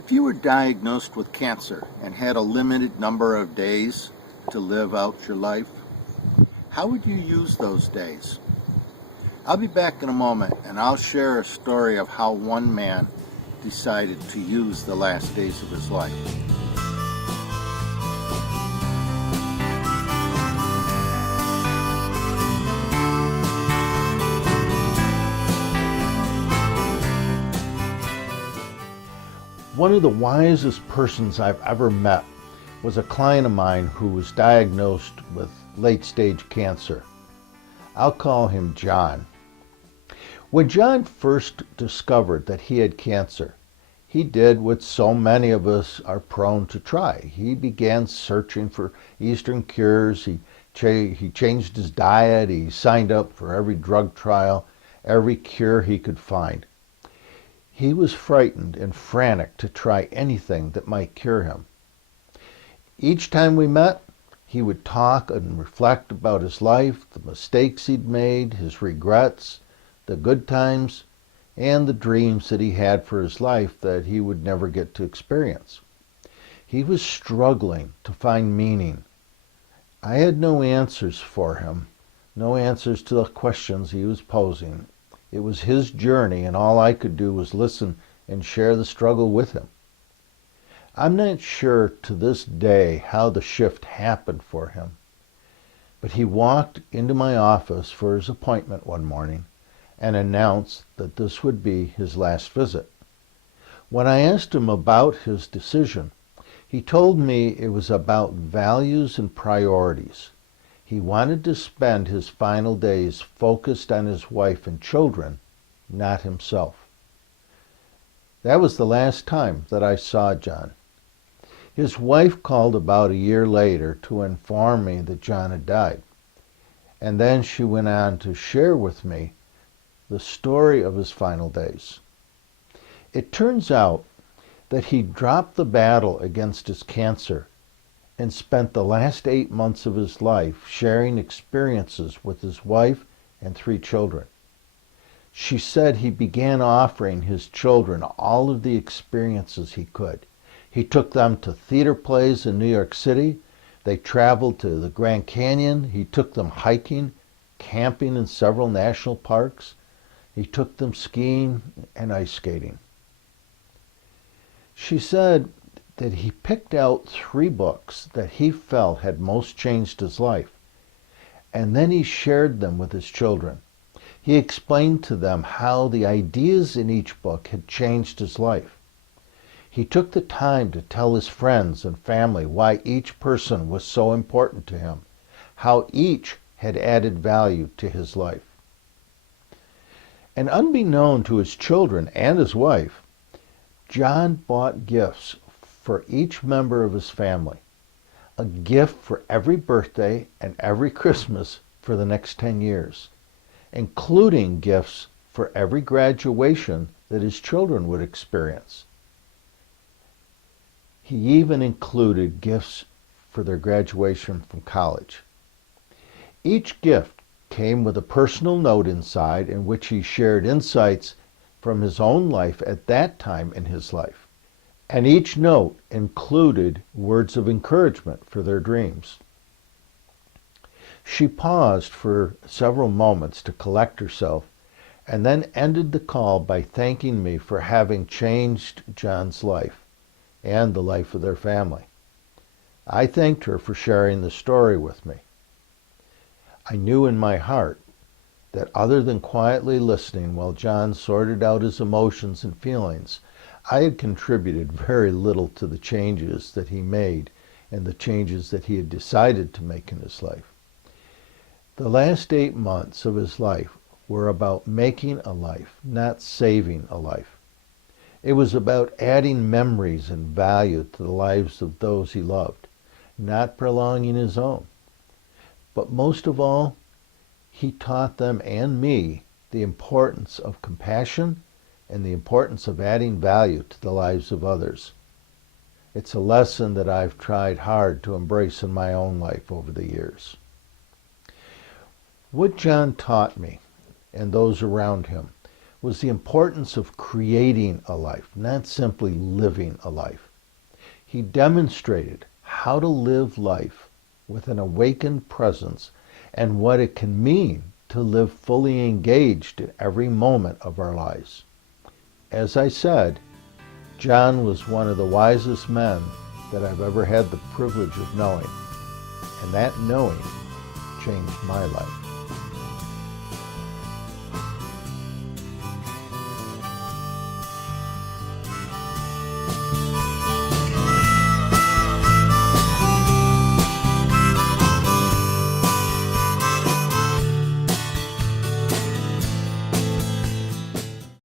If you were diagnosed with cancer and had a limited number of days to live out your life, how would you use those days? I'll be back in a moment and I'll share a story of how one man decided to use the last days of his life. One of the wisest persons I've ever met was a client of mine who was diagnosed with late-stage cancer. I'll call him John. When John first discovered that he had cancer, he did what so many of us are prone to try. He began searching for Eastern cures. He changed his diet. He signed up for every drug trial, every cure he could find. He was frightened and frantic to try anything that might cure him. Each time we met, he would talk and reflect about his life, the mistakes he'd made, his regrets, the good times, and the dreams that he had for his life that he would never get to experience. He was struggling to find meaning. I had no answers for him, no answers to the questions he was posing. It was his journey, and all I could do was listen and share the struggle with him. I'm not sure to this day how the shift happened for him, but he walked into my office for his appointment one morning and announced that this would be his last visit. When I asked him about his decision, he told me it was about values and priorities. He wanted to spend his final days focused on his wife and children, not himself. That was the last time that I saw John. His wife called about a year later to inform me that John had died. And then she went on to share with me the story of his final days. It turns out that he dropped the battle against his cancer and spent the last 8 months of his life sharing experiences with his wife and 3 children. She said he began offering his children all of the experiences he could. He took them to theater plays in New York City. They traveled to the Grand Canyon. He took them hiking, camping in several national parks. He took them skiing and ice skating. She said that he picked out 3 books that he felt had most changed his life, and then he shared them with his children. He explained to them how the ideas in each book had changed his life. He took the time to tell his friends and family why each person was so important to him, how each had added value to his life. And unbeknown to his children and his wife, John bought gifts for each member of his family, a gift for every birthday and every Christmas for the next 10 years, including gifts for every graduation that his children would experience. He even included gifts for their graduation from college. Each gift came with a personal note inside in which he shared insights from his own life at that time in his life. And each note included words of encouragement for their dreams. She paused for several moments to collect herself and then ended the call by thanking me for having changed John's life and the life of their family. I thanked her for sharing the story with me. I knew in my heart that other than quietly listening while John sorted out his emotions and feelings, I had contributed very little to the changes that he made and the changes that he had decided to make in his life. The last 8 months of his life were about making a life, not saving a life. It was about adding memories and value to the lives of those he loved, not prolonging his own. But most of all, he taught them and me the importance of compassion and the importance of adding value to the lives of others. It's a lesson that I've tried hard to embrace in my own life over the years. What John taught me and those around him was the importance of creating a life, not simply living a life. He demonstrated how to live life with an awakened presence and what it can mean to live fully engaged in every moment of our lives. As I said, John was one of the wisest men that I've ever had the privilege of knowing, and that knowing changed my life.